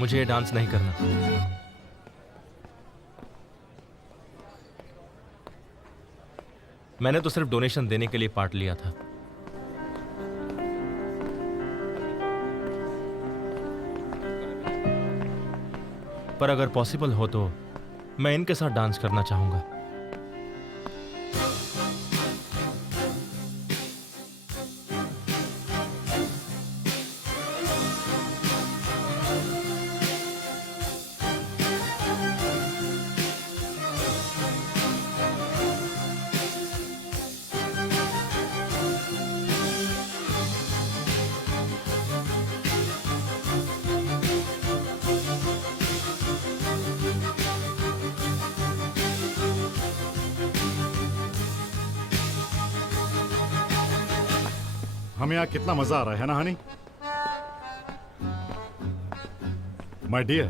मुझे ये डांस नहीं करना। मैंने तो सिर्फ डोनेशन देने के लिए पार्ट लिया था। पर अगर पॉसिबल हो तो मैं इनके साथ डांस करना चाहूंगा। हमें यहाँ कितना मजा आ रहा है ना हनी? माय डियर,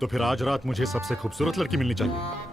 तो फिर आज रात मुझे सबसे खूबसूरत लड़की मिलनी चाहिए।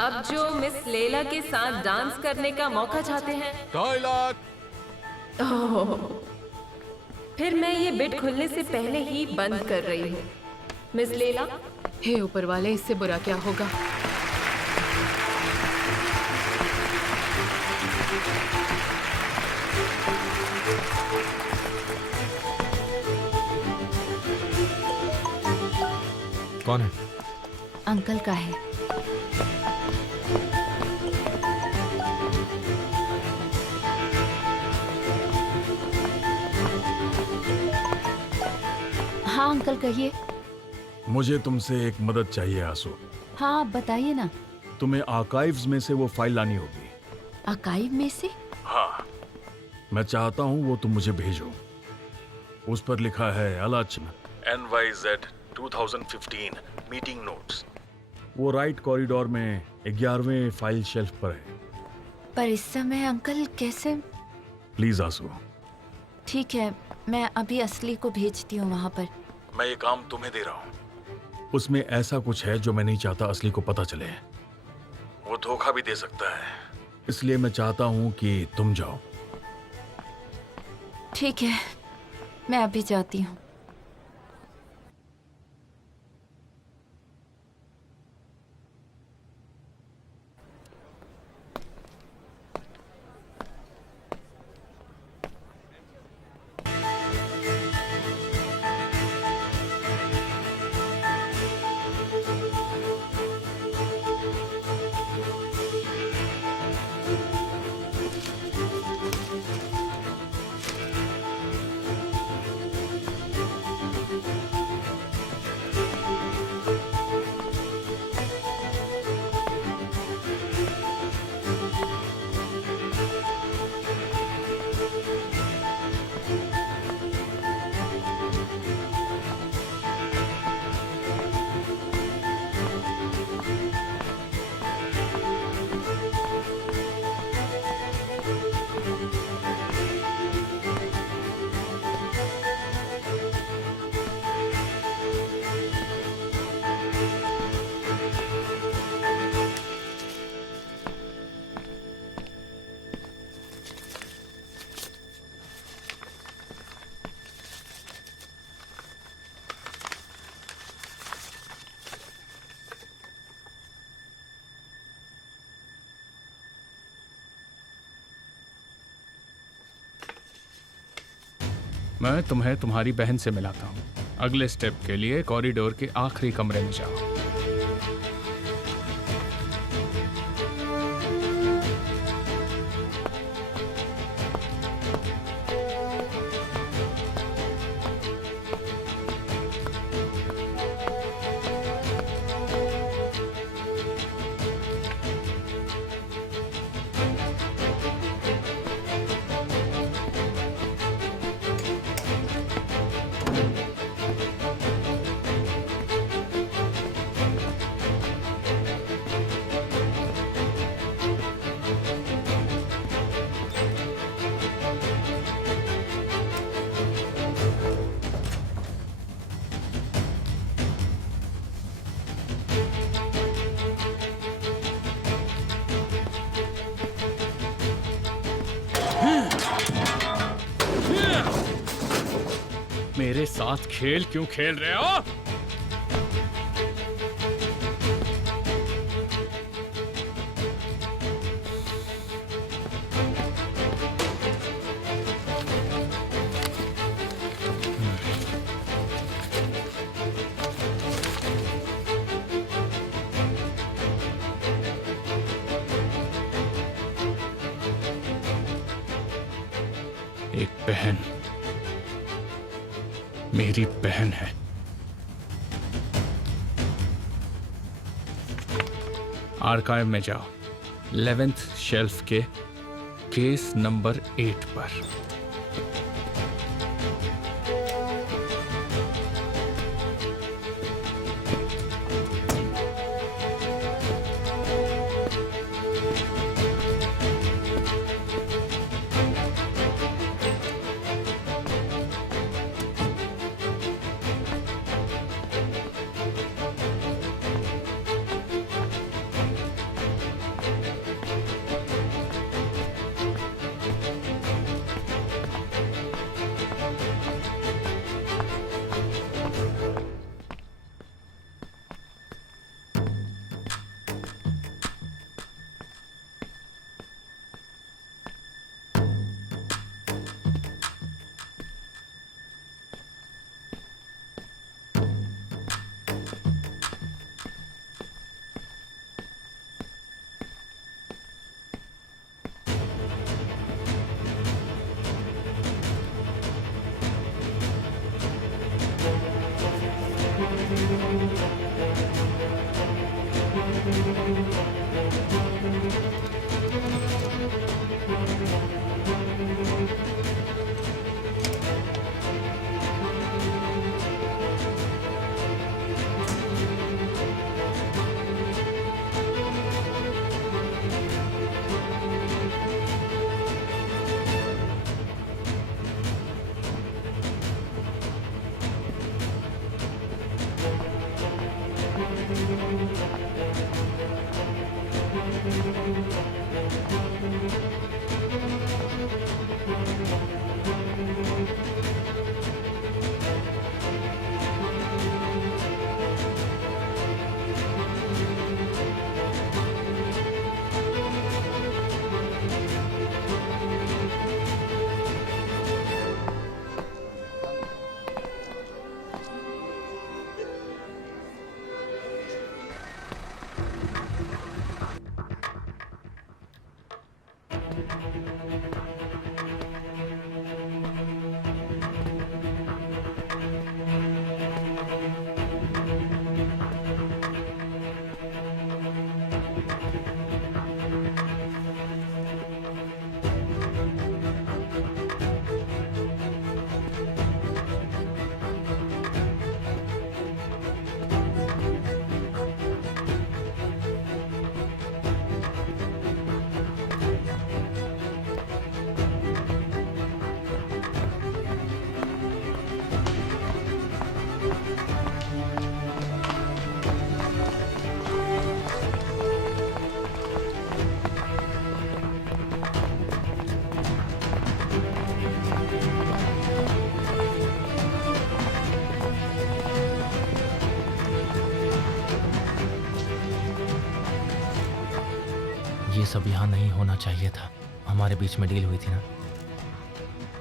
अब जो मिस लेला के साथ डांस करने का मौका चाहते हैं, टॉयलेट। फिर मैं ये बिट खुलने से पहले ही बंद कर रही हूँ। मिस लेला, हे ऊपर वाले, इससे बुरा क्या होगा? कौन है? अंकल का है। हाँ अंकल कहिए। मुझे तुमसे एक मदद चाहिए आंसू। हाँ आप बताइए ना। तुम्हें आर्काइव्स में से वो फाइल लानी होगी। आर्काइव में से? हाँ, मैं चाहता हूँ वो तुम मुझे भेजो। उस पर लिखा है आलोचना NYZ 2015 मीटिंग नोट्स। वो राइट कॉरिडोर में 11वें फाइल शेल्फ पर है। पर इस समय अंकल कैसे? प्लीज आंसू। ठीक है, मैं अभी असली को भेजती हूँ वहाँ पर। मैं ये काम तुम्हें दे रहा हूँ। उसमें ऐसा कुछ है जो मैं नहीं चाहता असली को पता चले। वो धोखा भी दे सकता है, इसलिए मैं चाहता हूँ कि तुम जाओ। ठीक है, मैं अभी जाती हूँ। मैं तुम्हें तुम्हारी बहन से मिलाता हूँ। अगले स्टेप के लिए कॉरिडोर के आखिरी कमरे में जाओ। मेरे साथ खेल क्यों खेल रहे हो? एक बहन, मेरी बहन है। आर्काइव में जाओ, 11th शेल्फ के केस नंबर 8 पर। ये सब यहाँ नहीं होना चाहिए था। हमारे बीच में डील हुई थी ना।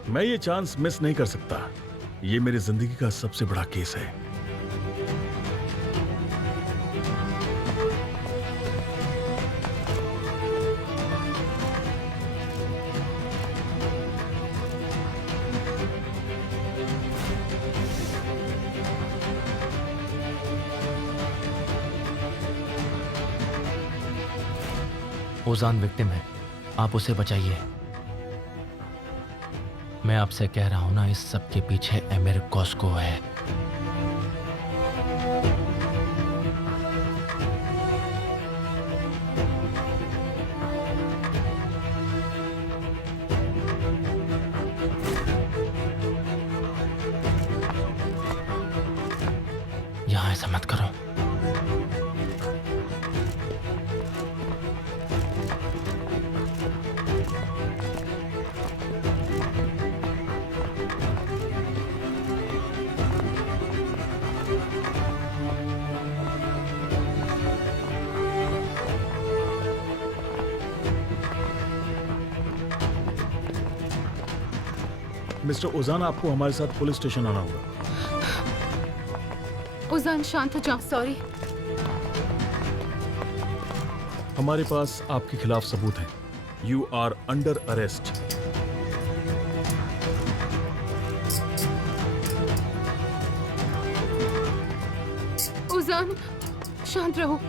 मैं ये चांस मिस नहीं कर सकता। ये मेरी जिंदगी का सबसे बड़ा केस है। ओजान विक्टिम है, आप उसे बचाइए। मैं आपसे कह रहा हूं ना, इस सब के पीछे एमिर कॉस्को है। यहां ऐसा मत करो। मिस्टर ओजान, आपको हमारे साथ पुलिस स्टेशन आना होगा। उजान शांत हो जाओ। सॉरी। हमारे पास आपके खिलाफ सबूत हैं। You are under arrest. Ujaan शांत रहो।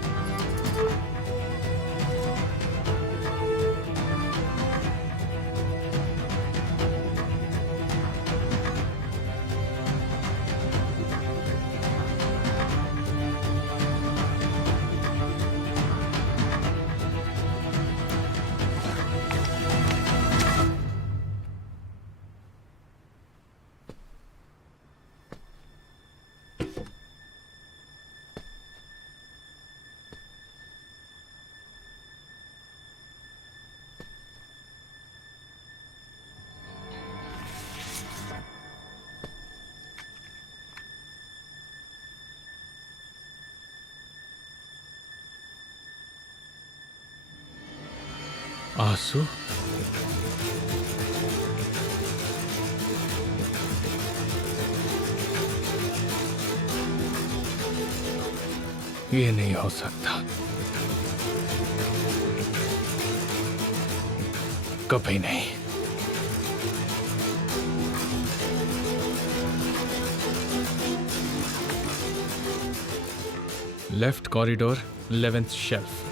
आंसू? ये नहीं हो सकता, कभी नहीं। Left corridor 11th shelf.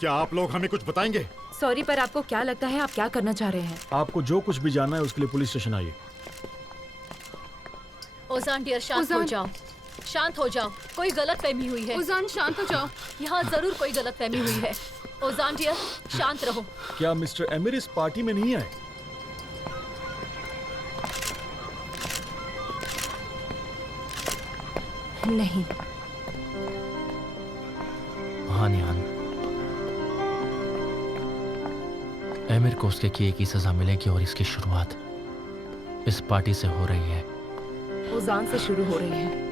क्या आप लोग हमें कुछ बताएंगे? सॉरी, पर आपको क्या लगता है आप क्या करना चाह रहे हैं? आपको जो कुछ भी जानना है उसके लिए पुलिस स्टेशन आइए। ओजान डियर, शांत हो ओजान। जाओ, शांत हो जाओ। कोई गलत फहमी हुई है। उजान शांत हो जाओ। यहाँ जरूर कोई गलत फहमी हुई है। ओजान डियर, शांत रहो। क्या मिस्टर एमिर इस पार्टी में नहीं आए? नहीं। हाँ निहान, एमिर को उसके किए की सजा मिलेगी और इसकी शुरुआत इस पार्टी से हो रही है। उजान से शुरू हो रही है।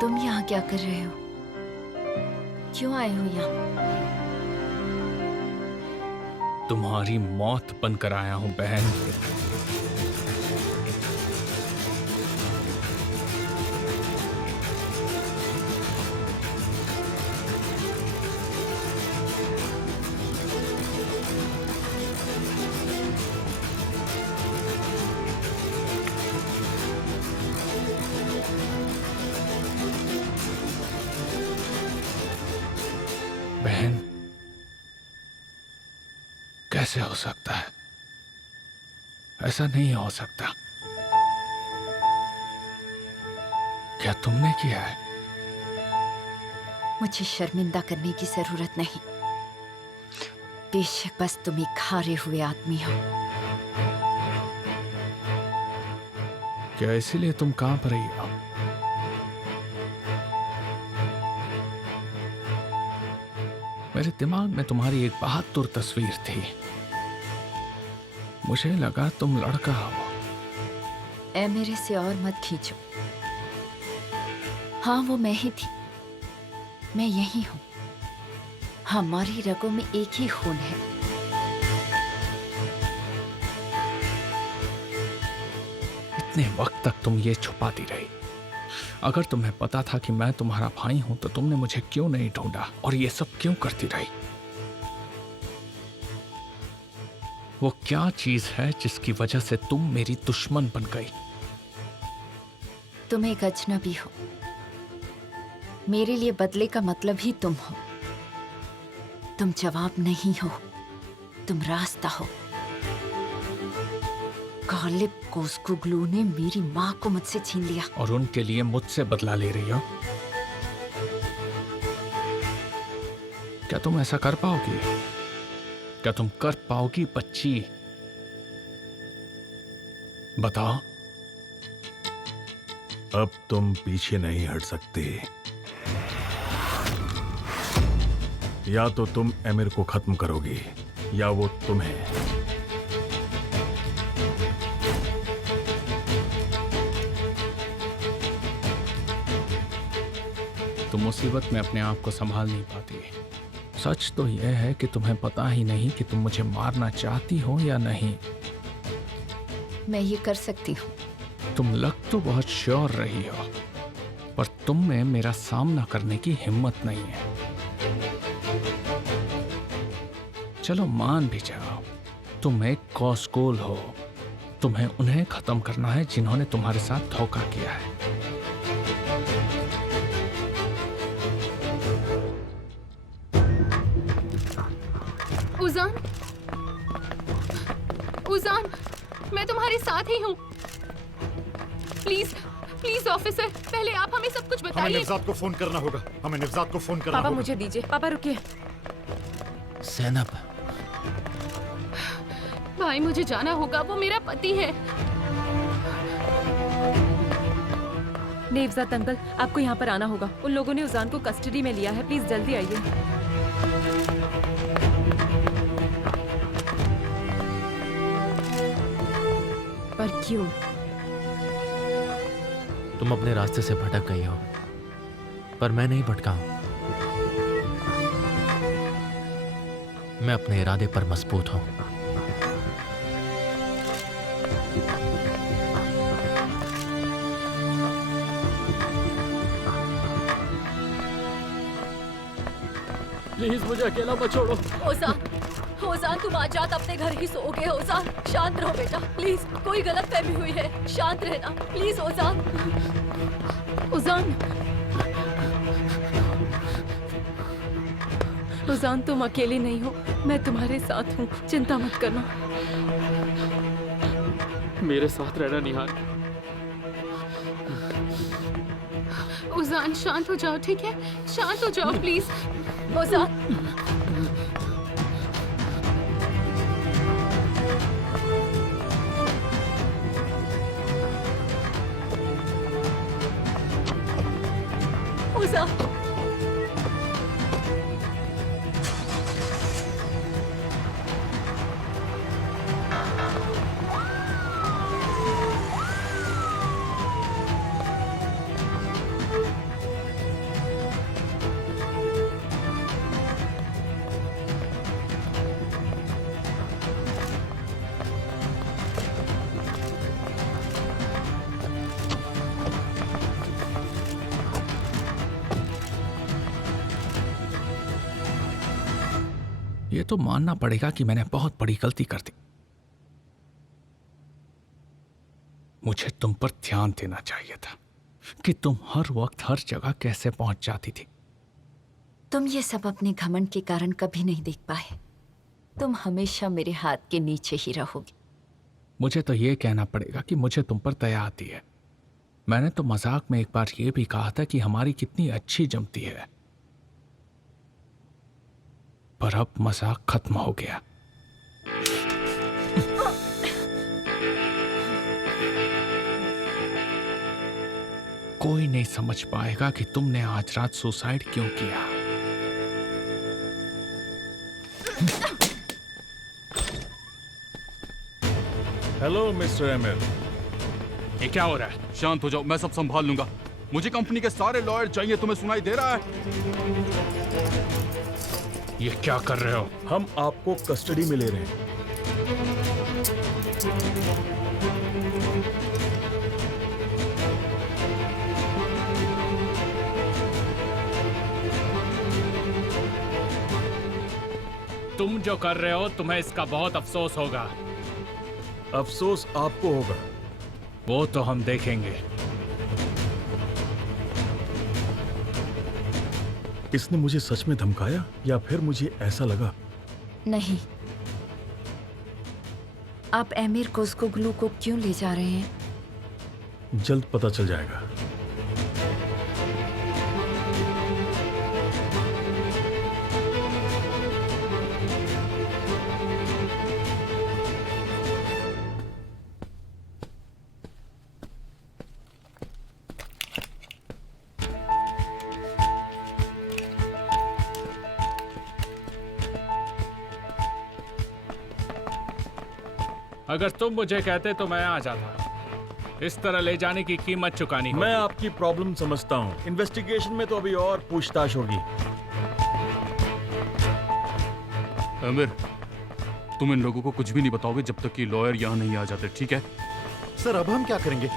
तुम यहाँ क्या कर रहे हो? क्यों आए हो यहाँ? तुम्हारी मौत बनकर आया हूं बहन। बहन, कैसे हो सकता है? ऐसा नहीं हो सकता। क्या तुमने किया है? मुझे शर्मिंदा करने की जरूरत नहीं। बेशक बस तुम एक हारे हुए आदमी हो। क्या इसीलिए तुम कांप रही हो? मेरे दिमाग में तुम्हारी एक बहादुर तस्वीर थी। मुझे लगा तुम लड़का हो। ऐ मेरे से और मत खींचो। हाँ, वो मैं ही थी। मैं यही हूं। हमारी रगों में एक ही खून है। इतने वक्त तक तुम ये छुपाती रही। अगर तुम्हें पता था कि मैं तुम्हारा भाई हूं तो तुमने मुझे क्यों नहीं ढूंढा और ये सब क्यों करती रही? वो क्या चीज है जिसकी वजह से तुम मेरी दुश्मन बन गई? तुम एक अजनबी हो। मेरे लिए बदले का मतलब ही तुम हो। तुम जवाब नहीं हो, तुम रास्ता हो। गालिब कोस्कुग्लू ने मेरी माँ को मुझसे छीन लिया। और उनके लिए मुझसे बदला ले रही हो? क्या तुम ऐसा कर पाओगी? क्या तुम कर पाओगी बच्ची? बताओ। अब तुम पीछे नहीं हट सकते। या तो तुम एमिर को खत्म करोगे या वो तुम्हें। तुम मुसीबत में अपने आप को संभाल नहीं पाती। सच तो यह है कि तुम्हें पता ही नहीं कि तुम मुझे मारना चाहती हो या नहीं। मैं ये कर सकती हूँ। तुम लग तो बहुत श्योर रही हो, पर तुम में मेरा सामना करने की हिम्मत नहीं है। चलो मान भी जाओ, तुम एक कॉस्कोल हो। तुम्हें उन्हें खत्म करना है जिन्होंने तुम्हारे साथ धोखा किया है। उजान, उजान, मैं तुम्हारे साथ ही हूँ। प्लीज प्लीज ऑफिसर, पहले आप हमें सब कुछ हमें बताइए। निवजात को फोन करना होगा। हमें निवजात को फोन करना पापा होगा। मुझे दीजिए। पापा रुकिए। सैनब, भाई मुझे जाना होगा, वो मेरा पति है। नेवजात अंकल, आपको यहाँ पर आना होगा। उन लोगों ने उजान को कस्टडी में लिया है। प्लीज जल्दी आइए। पर क्यों? तुम अपने रास्ते से भटक गई हो, पर मैं नहीं भटका हूं। मैं अपने इरादे पर मजबूत हूं। प्लीज मुझे अकेला मत छोड़ो। ओजान तुम आज रात अपने घर ही सोओगे। ओजान शांत रहो बेटा, प्लीज। कोई गलत फहमी हुई है, शांत रहना प्लीज। ओजान उजान, तुम अकेली नहीं हो, मैं तुम्हारे साथ हूँ। चिंता मत करना। मेरे साथ रहना निहार। उजान शांत हो जाओ, ठीक है? शांत हो जाओ प्लीज। ओजान ओजान ये तो मानना पड़ेगा कि मैंने बहुत बड़ी गलती कर दी। मुझे तुम पर ध्यान देना चाहिए था कि तुम हर वक्त हर जगह कैसे पहुंच जाती थी। तुम ये सब अपने घमंड के कारण कभी नहीं देख पाए। तुम हमेशा मेरे हाथ के नीचे ही रहोगे। मुझे तो ये कहना पड़ेगा कि मुझे तुम पर दया आती है। मैंने तो मजाक में एक बार ये भी कहा था कि हमारी कितनी अच्छी जमती है, पर अब मजाक खत्म हो गया। कोई नहीं समझ पाएगा कि तुमने आज रात सुसाइड क्यों किया। Hello mister emir. ये क्या हो रहा है? शांत हो जाओ, मैं सब संभाल लूंगा। मुझे कंपनी के सारे लॉयर चाहिए। तुम्हें सुनाई दे रहा है? ये क्या कर रहे हो? हम आपको कस्टडी में ले रहे हैं। तुम जो कर रहे हो तुम्हें इसका बहुत अफसोस होगा। अफसोस आपको होगा। वो तो हम देखेंगे। इसने मुझे सच में धमकाया या फिर मुझे ऐसा लगा? नहीं। आप एमिर कोस्कोग्लू को क्यों ले जा रहे हैं? जल्द पता चल जाएगा। अगर तुम मुझे कहते तो मैं आ जाता। इस तरह ले जाने की कीमत चुकानी होगी। मैं आपकी प्रॉब्लम समझता हूँ। इन्वेस्टिगेशन में तो अभी और पूछताछ होगी। आमिर, तुम इन लोगों को कुछ भी नहीं बताओगे जब तक कि लॉयर यहाँ नहीं आ जाते, ठीक है? सर अब हम क्या करेंगे?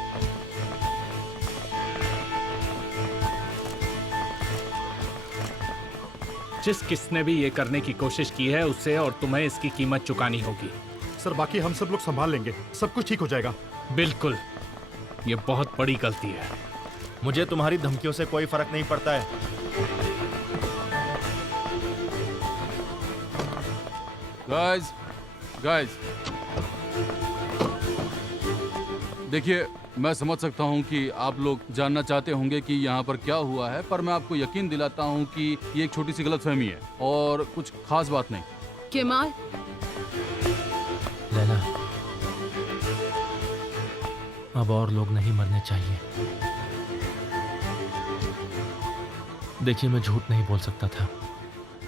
जिस किसने भी ये करने की कोशिश की है उससे और तुम्हें इसकी कीमत चुकानी होगी। सर बाकी हम सब लोग संभाल लेंगे। सब कुछ ठीक हो जाएगा। बिल्कुल। ये बहुत बड़ी गलती है। मुझे तुम्हारी धमकियों से कोई फर्क नहीं पड़ता है। गाइस, देखिए, मैं समझ सकता हूँ कि आप लोग जानना चाहते होंगे कि यहाँ पर क्या हुआ है, पर मैं आपको यकीन दिलाता हूँ कि ये एक छोटी सी गलतफहमी है और कुछ खास बात नहीं। केमाल, लैला, अब और लोग नहीं मरने चाहिए। देखिए, मैं झूठ नहीं बोल सकता था।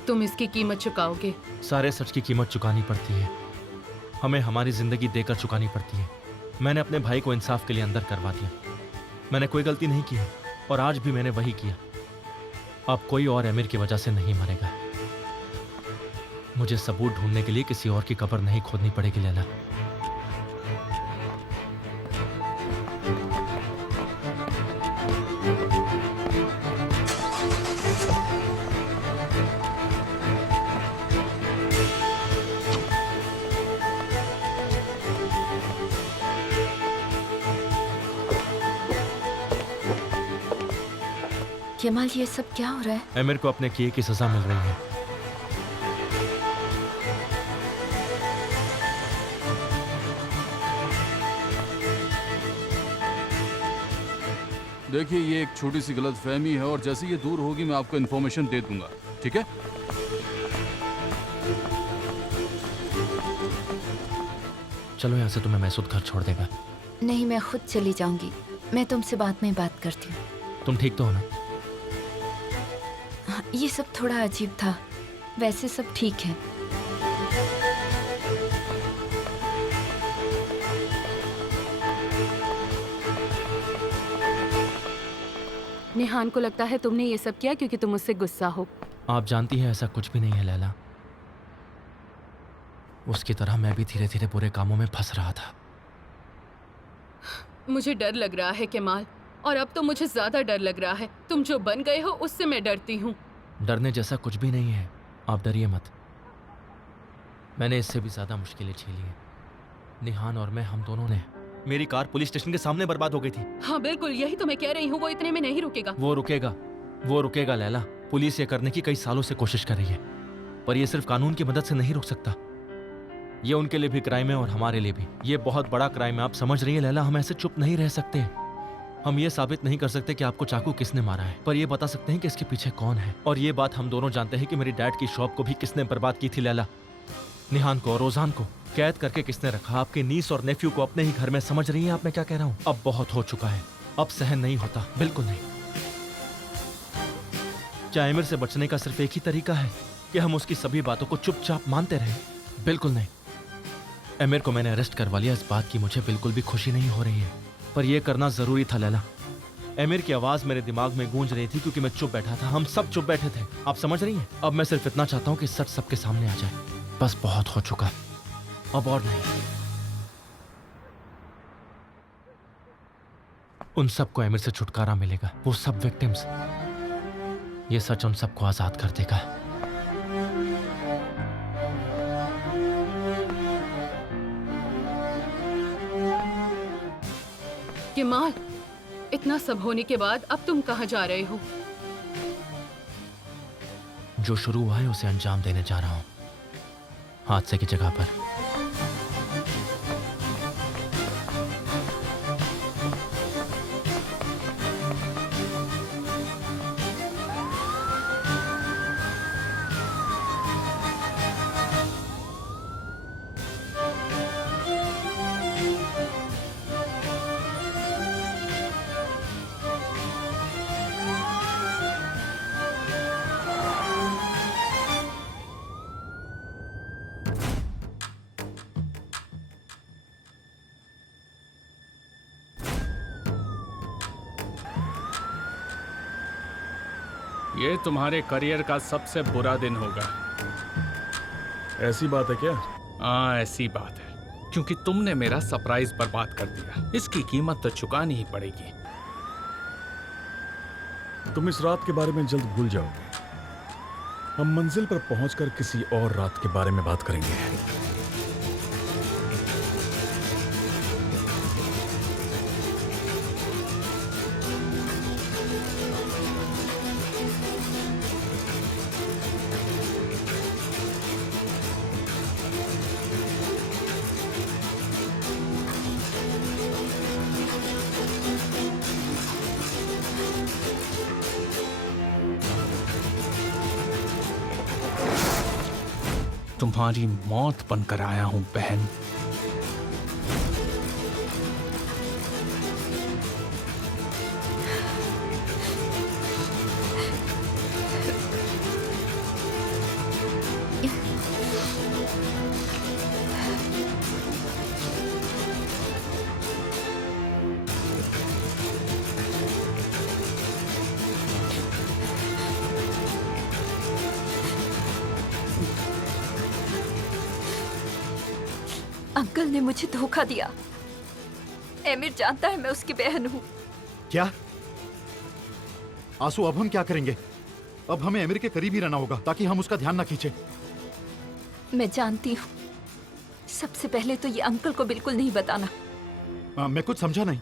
तुम इसकी कीमत चुकाओगे। सारे सच की कीमत चुकानी पड़ती है। हमें हमारी जिंदगी देकर चुकानी पड़ती है। मैंने अपने भाई को इंसाफ के लिए अंदर करवा दिया। मैंने कोई गलती नहीं की है और आज भी मैंने वही किया। अब कोई और अमीर की वजह से नहीं मरेगा। मुझे सबूत ढूंढने के लिए किसी और की कब्र नहीं खोदनी पड़ेगी लैला। केमाल, ये सब क्या हो रहा है? अमीर को अपने किए की सजा मिल रही है। देखिए, ये एक छोटी सी गलतफहमी है और जैसे ये दूर होगी मैं आपको इन्फॉर्मेशन दे दूंगा, ठीक है? चलो यहाँ से, तुम्हें महसूद घर छोड़ देगा। नहीं, मैं खुद चली जाऊंगी। मैं तुमसे बाद में बात करती हूँ। तुम ठीक तो हो ना? ये सब थोड़ा अजीब था, वैसे सब ठीक है। निहान को लगता है तुमने ये सब किया क्योंकि तुम उससे गुस्सा हो। आप जानती हैं ऐसा कुछ भी नहीं है लैला। उसकी तरह मैं भी धीरे धीरे बुरे कामों में फंस रहा था। मुझे डर लग रहा है केमाल, और अब तो मुझे ज्यादा डर लग रहा है। तुम जो बन गए हो उससे मैं डरती हूँ। डरने जैसा कुछ भी नहीं है, आप डरिए मत। मैंने इससे भी ज्यादा मुश्किलें झेली हैं। निहान और मैं, हम दोनों ने। मेरी कार पुलिस स्टेशन के सामने बर्बाद हो गई थी। हाँ बिल्कुल, यही तो मैं कह रही हूँ। वो इतने में नहीं रुकेगा। वो रुकेगा लैला। पुलिस ये करने की कई सालों से कोशिश कर रही है, पर ये सिर्फ कानून की मदद से नहीं रुक सकता। ये उनके लिए भी क्राइम है और हमारे लिए भी। ये बहुत बड़ा क्राइम है, आप समझ रही है लैला। हम ऐसे चुप नहीं रह सकते। हम ये साबित नहीं कर सकते कि आपको चाकू किसने मारा है, पर ये बता सकते हैं कि इसके पीछे कौन है। और ये बात हम दोनों जानते हैं कि मेरी डैड की शॉप को भी किसने बर्बाद की थी लैला। निहान को और रोजान को कैद करके किसने रखा, आपके नीस और नेफ्यू को अपने ही घर में। समझ रही हैं आप मैं क्या कह रहा हूँ? अब बहुत हो चुका है, अब सहन नहीं होता, बिल्कुल नहीं। क्या आमिर से बचने का सिर्फ एक ही तरीका है कि हम उसकी सभी बातों को चुपचाप मानते रहें? बिल्कुल नहीं। आमिर को मैंने अरेस्ट करवा लिया, इस बात की मुझे बिल्कुल भी खुशी नहीं हो रही है, पर यह करना जरूरी था लैला। आमिर की आवाज मेरे दिमाग में गूंज रही थी क्योंकि मैं चुप बैठा था। हम सब चुप बैठे थे, आप समझ रही हैं? अब मैं सिर्फ इतना चाहता हूं कि सच सबके सामने आ जाए। बस बहुत हो चुका, अब और नहीं। उन सबको आमिर से छुटकारा मिलेगा। वो सब विक्टिम्स, ये सच उन सबको आजाद कर देगा। केमाल, इतना सब होने के बाद अब तुम कहाँ जा रहे हो? जो शुरू हुआ है उसे अंजाम देने जा रहा हूं, हादसे की जगह पर। ये तुम्हारे करियर का सबसे बुरा दिन होगा। ऐसी बात है क्या? हाँ, ऐसी बात है, क्योंकि तुमने मेरा सरप्राइज बर्बाद कर दिया। इसकी कीमत तो चुकानी ही पड़ेगी। तुम इस रात के बारे में जल्द भूल जाओगे। हम मंजिल पर पहुंचकर किसी और रात के बारे में बात करेंगे। तुम्हारी मौत बनकर आया हूं बहन। अंकल ने मुझे धोखा दिया। एमिर जानता है मैं उसकी बहन हूँ। क्या? आंसू, अब हम क्या करेंगे? अब हमें एमिर के करीब ही रहना होगा ताकि हम उसका ध्यान ना खींचे। मैं जानती हूँ। सबसे पहले तो ये अंकल को बिल्कुल नहीं बताना। मैं कुछ समझा नहीं।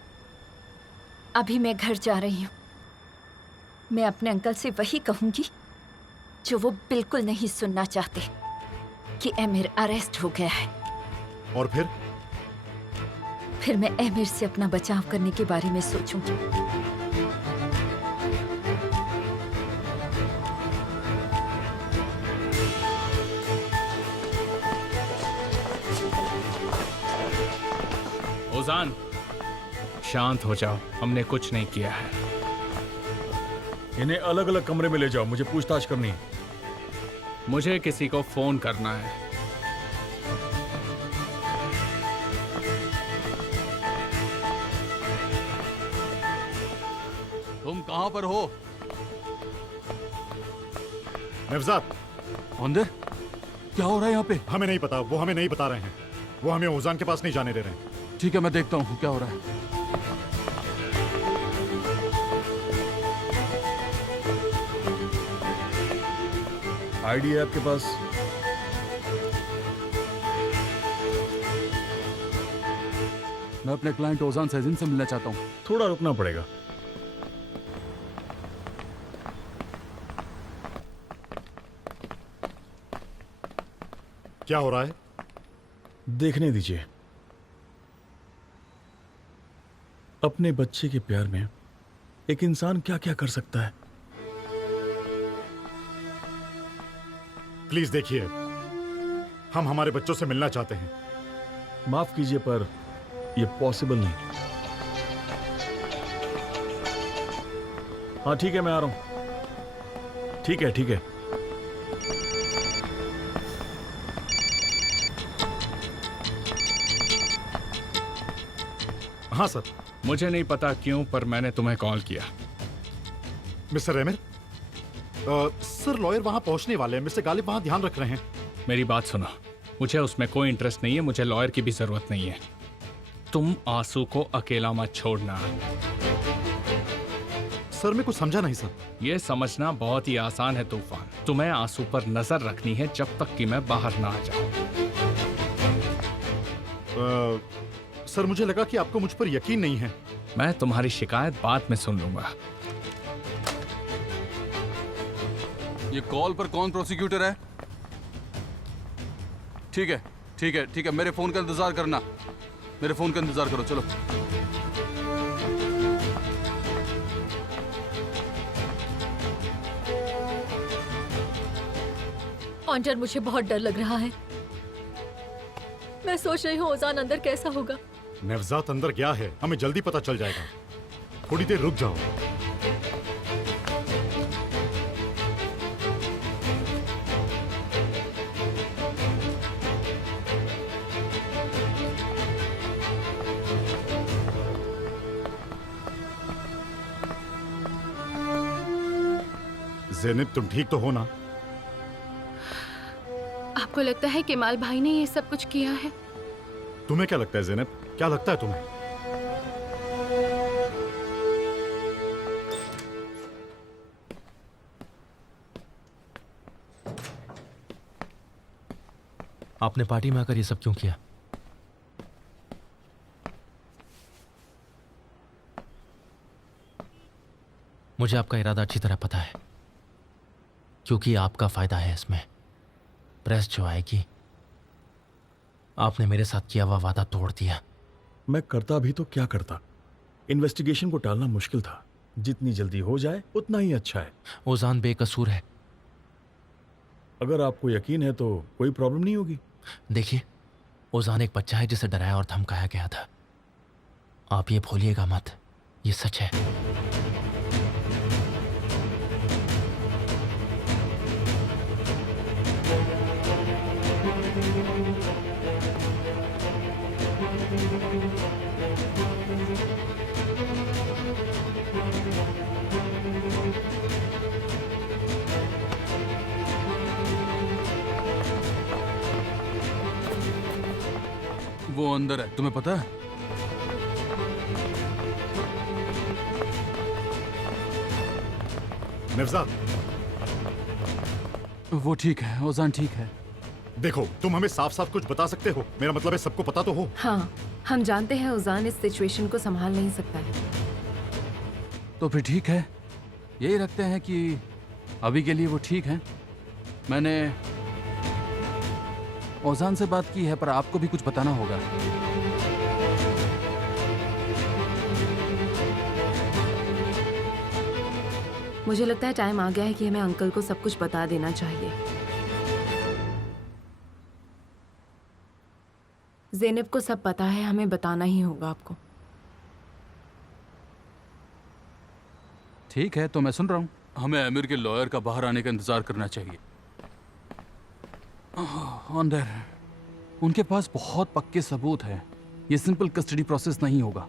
अभी मैं घर जा रही हूँ। मैं अपने अंकल से वही कहूंगी जो वो बिल्कुल नहीं सुनना चाहते, कि एमिर अरेस्ट हो गया है। और फिर मैं एमिर से अपना बचाव करने के बारे में सोचूंगी। ओजान, शांत हो जाओ, हमने कुछ नहीं किया है। इन्हें अलग अलग कमरे में ले जाओ, मुझे पूछताछ करनी है। मुझे किसी को फोन करना है। तुम कहां पर हो? नवजात, अंदर क्या हो रहा है यहाँ पे? हमें नहीं पता, वो हमें नहीं बता रहे हैं। वो हमें ओजान के पास नहीं जाने दे रहे हैं। ठीक है, मैं देखता हूँ क्या हो रहा है। आईडी है आपके पास? मैं अपने क्लाइंट ओजान सैजिन से मिलना चाहता हूँ। थोड़ा रुकना पड़ेगा। क्या हो रहा है? देखने दीजिए। अपने बच्चे के प्यार में एक इंसान क्या क्या कर सकता है। प्लीज देखिए, हम हमारे बच्चों से मिलना चाहते हैं। माफ कीजिए पर यह पॉसिबल नहीं। हाँ ठीक है, मैं आ रहा हूं। ठीक है ठीक है। हाँ सर। मुझे नहीं पता क्यों, पर मैंने तुम्हें कॉल किया। मिस्टर एमिर, सर लॉयर वहां पहुंचने वाले हैं। मिस्टर गालिब वहां ध्यान रख रहे हैं। मेरी बात सुनो, मुझे उसमें कोई इंटरेस्ट नहीं है। मुझे लॉयर की भी जरूरत नहीं है। तुम आंसू को अकेला मत छोड़ना। सर मैं कुछ समझा नहीं सर। यह समझना बहुत ही आसान है तूफान। तुम्हें आंसू पर नजर रखनी है जब तक कि मैं बाहर ना आ जाऊं। सर मुझे लगा कि आपको मुझ पर यकीन नहीं है। मैं तुम्हारी शिकायत बाद में सुन लूंगा। ये कॉल पर कौन प्रोसिक्यूटर है? ठीक है ठीक है ठीक है, मेरे फोन का इंतजार करना। मेरे फोन का इंतजार करो, चलो। ऑन्टर, मुझे बहुत डर लग रहा है। मैं सोच रही हूँ ओजान अंदर कैसा होगा। नवजात अंदर गया है, हमें जल्दी पता चल जाएगा। थोड़ी देर रुक जाओ। ज़ैनब, तुम ठीक तो हो ना? आपको लगता है केमाल भाई ने ये सब कुछ किया है? तुम्हें क्या लगता है ज़ैनब? क्या लगता है तुम्हें? आपने पार्टी में आकर ये सब क्यों किया? मुझे आपका इरादा अच्छी तरह पता है, क्योंकि आपका फायदा है इसमें। प्रेस जो आएगी, आपने मेरे साथ किया हुआ वादा तोड़ दिया। मैं करता भी तो क्या करता। इन्वेस्टिगेशन को टालना मुश्किल था। जितनी जल्दी हो जाए उतना ही अच्छा है। ओजान बेकसूर है। अगर आपको यकीन है तो कोई प्रॉब्लम नहीं होगी। देखिए, ओजान एक बच्चा है जिसे डराया और धमकाया गया था। आप ये भूलिएगा मत, ये सच है। वो अंदर है, तुम्हें पता है? मिर्जा, वो ठीक है, ओजान ठीक है। देखो तुम हमें साफ साफ कुछ बता सकते हो। मेरा मतलब है सबको पता तो हो। हाँ, हम जानते हैं उजान इस सिचुएशन को संभाल नहीं सकता है। तो फिर ठीक है, यही रखते हैं कि अभी के लिए वो ठीक है। मैंने ओजान से बात की है, पर आपको भी कुछ बताना होगा। मुझे लगता है टाइम आ गया है कि हमें अंकल को सब कुछ बता देना चाहिए। ज़ेनब को सब पता है, हमें बताना ही होगा आपको। ठीक है, तो मैं सुन रहा हूँ। हमें आमिर के लॉयर का बाहर आने का इंतजार करना चाहिए। अंदर उनके पास बहुत पक्के सबूत हैं। ये सिंपल कस्टडी प्रोसेस नहीं होगा।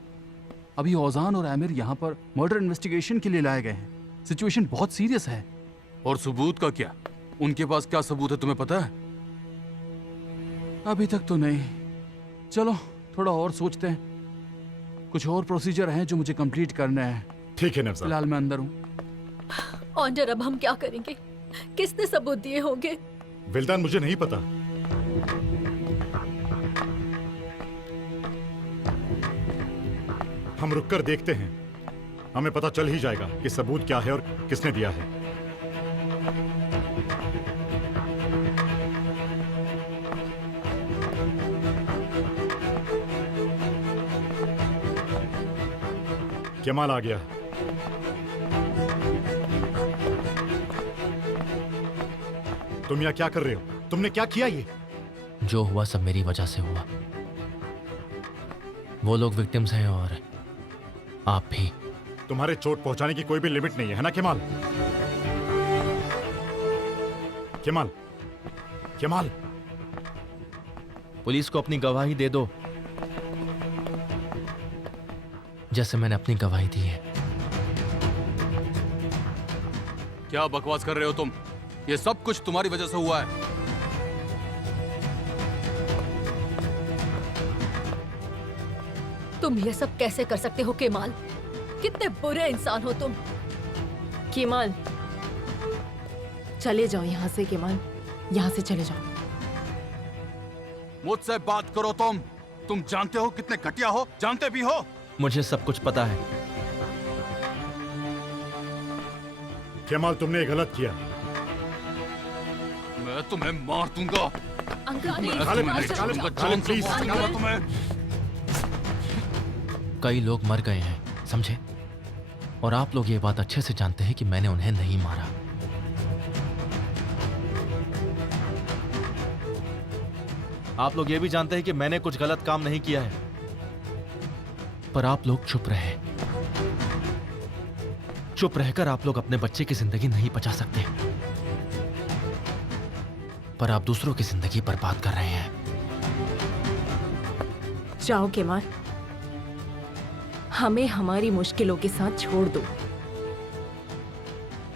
अभी ओजान और आमिर यहाँ पर मर्डर इन्वेस्टिगेशन के लिए लाए गए हैं। सिचुएशन बहुत सीरियस है। और सबूत का क्या? उनके पास क्या सबूत है तुम्हें पता है? अभी तक तो नहीं। चलो थोड़ा और सोचते हैं। कुछ और प्रोसीजर हैं जो मुझे कंप्लीट करने हैं। ठीक है नफसा। फिलहाल मैं अंदर हूँ। ऑनर, अब हम क्या करेंगे? किसने सबूत दिए होंगे? विल्दान, मुझे नहीं पता। हम रुककर देखते हैं, हमें पता चल ही जाएगा कि सबूत क्या है और किसने दिया है। केमाल आ गया। तुम यहाँ क्या कर रहे हो? तुमने क्या किया ये? जो हुआ सब मेरी वजह से हुआ। वो लोग विक्टिम्स हैं और आप भी। तुम्हारे चोट पहुंचाने की कोई भी लिमिट नहीं है ना केमाल? केमाल, केमाल, पुलिस को अपनी गवाही दे दो, जैसे मैंने अपनी गवाही दी है। क्या बकवास कर रहे हो तुम? ये सब कुछ तुम्हारी वजह से हुआ है। तुम ये सब कैसे कर सकते हो केमाल? कितने बुरे इंसान हो तुम। केमाल, चले जाओ यहाँ से। केमाल, यहाँ से चले जाओ। मुझसे बात करो तुम। तुम जानते हो कितने घटिया हो, जानते भी हो। मुझे सब कुछ पता है। केमाल, तुमने ये गलत किया। मैं तुम्हें मार दूंगा। Uncle please. तुम्हें कई लोग मर गए हैं, समझे? और आप लोग ये बात अच्छे से जानते हैं कि मैंने उन्हें नहीं मारा। आप लोग ये भी जानते हैं कि मैंने कुछ गलत काम नहीं किया है, पर आप लोग चुप रहे। चुप रहकर आप लोग अपने बच्चे की जिंदगी नहीं बचा सकते, पर आप दूसरों की जिंदगी बर्बाद कर रहे हैं। जाओ केमाल, हमें हमारी मुश्किलों के साथ छोड़ दो।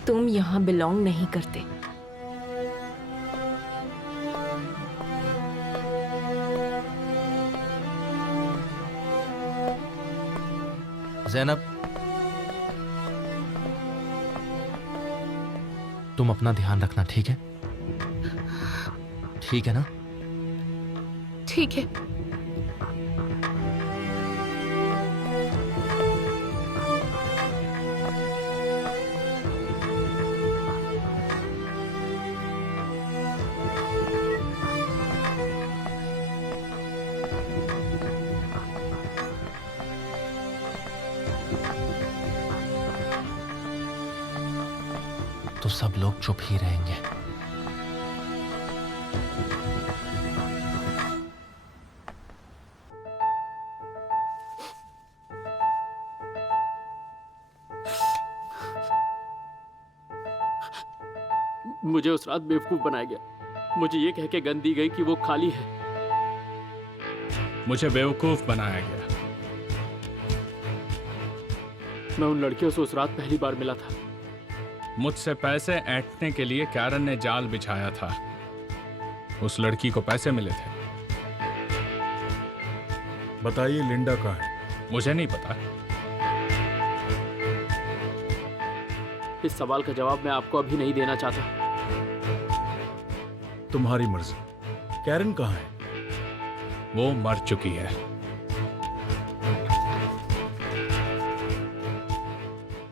तुम यहाँ बिलोंग नहीं करते। ज़ैनब, तुम अपना ध्यान रखना, ठीक है? ठीक है ना? ठीक है। तो सब लोग चुप ही रहेंगे। मुझे उस रात बेवकूफ बनाया गया। मुझे ये कह के गन दी गई कि वो खाली है। मुझे बेवकूफ बनाया गया। मैं उन लड़कियों से उस रात पहली बार मिला था। मुझसे पैसे ऐंठने के लिए कैरन ने जाल बिछाया था। उस लड़की को पैसे मिले थे। बताइए लिंडा कहाँ है? मुझे नहीं पता। इस सवाल का जवाब मैं आपको अभी नहीं देना चाहता। तुम्हारी मर्जी। कैरन कहाँ है? वो मर चुकी है।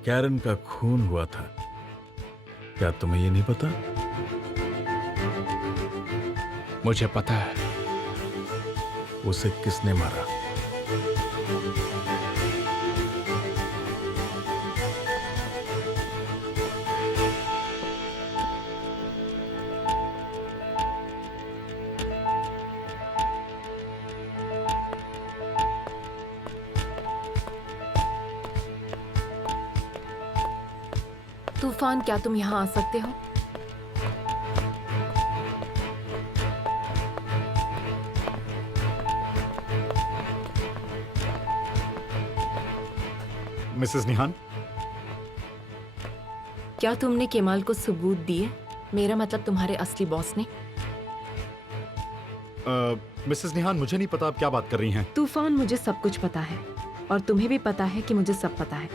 कैरन का खून हुआ था, क्या तुम्हें ये नहीं पता? मुझे पता है। उसे किसने मारा? तूफान, क्या तुम यहाँ आ सकते हो? मिसेस निहान, क्या तुमने केमाल को सबूत दिए? मेरा मतलब तुम्हारे असली बॉस ने। मिसेस निहान, मुझे नहीं पता आप क्या बात कर रही हैं। तूफान, मुझे सब कुछ पता है और तुम्हें भी पता है कि मुझे सब पता है।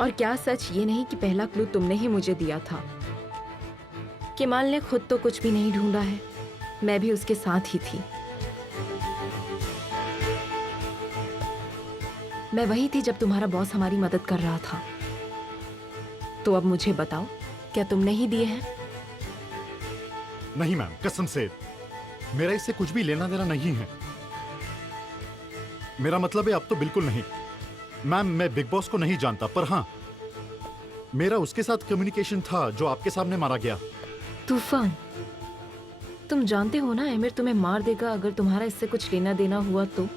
और क्या सच ये नहीं कि पहला क्लू तुमने ही मुझे दिया था? केमाल ने खुद तो कुछ भी नहीं ढूंढा है, मैं भी उसके साथ ही थी। मैं वही थी जब तुम्हारा बॉस हमारी मदद कर रहा था। तो अब मुझे बताओ, क्या तुमने ही दिए हैं? नहीं मैम, कसम से मेरा इससे कुछ भी लेना देना नहीं है। मेरा मतलब है अब तो बिल्कुल नहीं। मैम, मैं बिग बॉस को नहीं जानता, पर हाँ, मेरा उसके साथ कम्युनिकेशन था जो आपके सामने मारा गया। तूफान, तुम जानते हो ना एमिर तुम्हें मार देगा अगर तुम्हारा इससे कुछ लेना देना हुआ तो।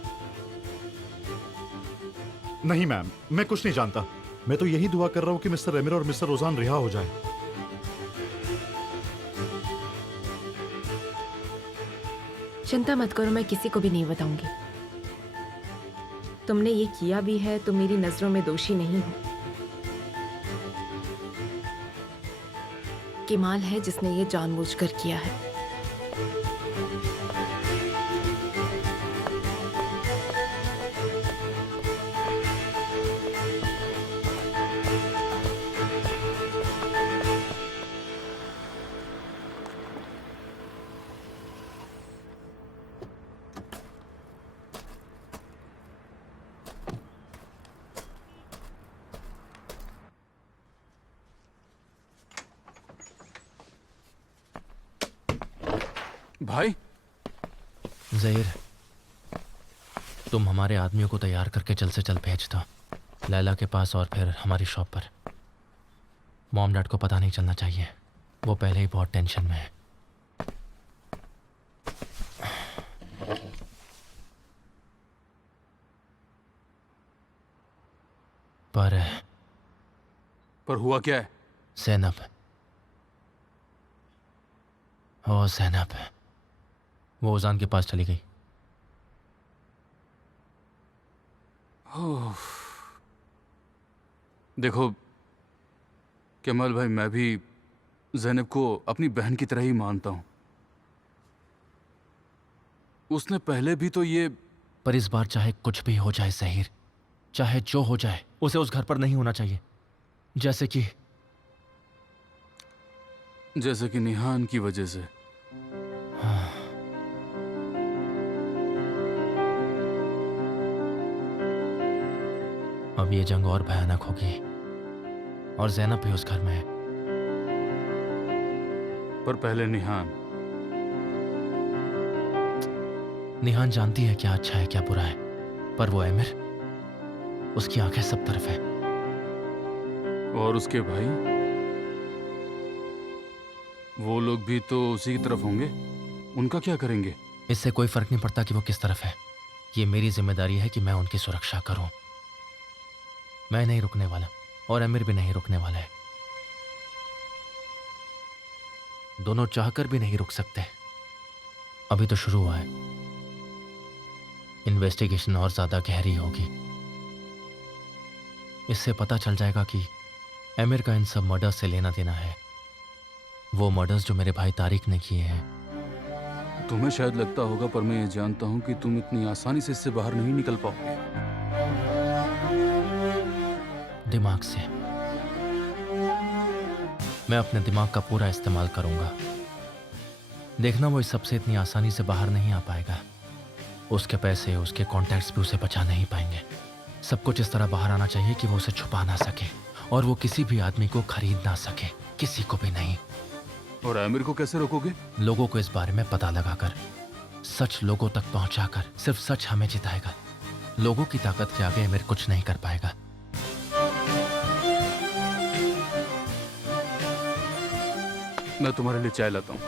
नहीं मैम, मैं कुछ नहीं जानता। मैं तो यही दुआ कर रहा हूँ कि मिस्टर एमिर और मिस्टर रोजान रिहा हो जाए। चिंता मत करो, मैं किसी को भी नहीं बताऊंगी। तुमने ये किया भी है तो मेरी नजरों में दोषी नहीं हो। केमाल है जिसने ये जानबूझकर किया है। भाई, ज़हीर, तुम हमारे आदमियों को तैयार करके जल्द से जल्द भेज दो, लैला के पास और फिर हमारी शॉप पर। मॉम डैड को पता नहीं चलना चाहिए, वो पहले ही बहुत टेंशन में है। पर हुआ क्या है? ज़ैनब, ओ ज़ैनब, वो ओजान के पास चली गई। देखो केमाल भाई, मैं भी ज़ैनब को अपनी बहन की तरह ही मानता हूं। उसने पहले भी तो ये। पर इस बार चाहे कुछ भी हो जाए ज़हीर, चाहे जो हो जाए, उसे उस घर पर नहीं होना चाहिए। जैसे कि निहान की वजह से। हाँ। अब ये जंग और भयानक होगी और ज़ैनब भी उस घर में है। पर पहले निहान जानती है क्या अच्छा है क्या बुरा है, पर वो एमिर, उसकी आंखें सब तरफ है। और उसके भाई, वो लोग भी तो उसी की तरफ होंगे। उनका क्या करेंगे? इससे कोई फर्क नहीं पड़ता कि वो किस तरफ है। ये मेरी जिम्मेदारी है कि मैं उनकी सुरक्षा करूं। मैं नहीं रुकने वाला और एमिर भी नहीं रुकने वाला है। दोनों चाहकर भी नहीं रुक सकते। अभी तो शुरू हुआ है, इन्वेस्टिगेशन और ज्यादा गहरी होगी। इससे पता चल जाएगा कि आमिर का इन सब मर्डर्स से लेना देना है, वो मर्डर्स जो मेरे भाई तारिक ने किए हैं। तुम्हें शायद लगता होगा, पर मैं ये जानता हूँ कि तुम इतनी आसानी से इससे बाहर नहीं निकल पाओगे। दिमाग से। मैं अपने दिमाग का पूरा इस्तेमाल करूंगा। देखना, वो इस सबसे इतनी आसानी से बाहर नहीं आ पाएगा। उसके पैसे, उसके कॉन्टैक्ट्स भी उसे बचा नहीं पाएंगे। सब कुछ इस तरह बाहर आना चाहिए कि वो उसे छुपा ना सके और वो किसी भी आदमी को खरीद ना सके, किसी को भी नहीं। और आमिर को कैसे रोकोगे? लोगों को इस बारे में पता लगाकर, सच लोगों तक पहुंचाकर। सिर्फ सच हमें जिताएगा। लोगों की ताकत के आगे आमिर कुछ नहीं कर पाएगा। मैं तुम्हारे लिए चाय लाता हूँ।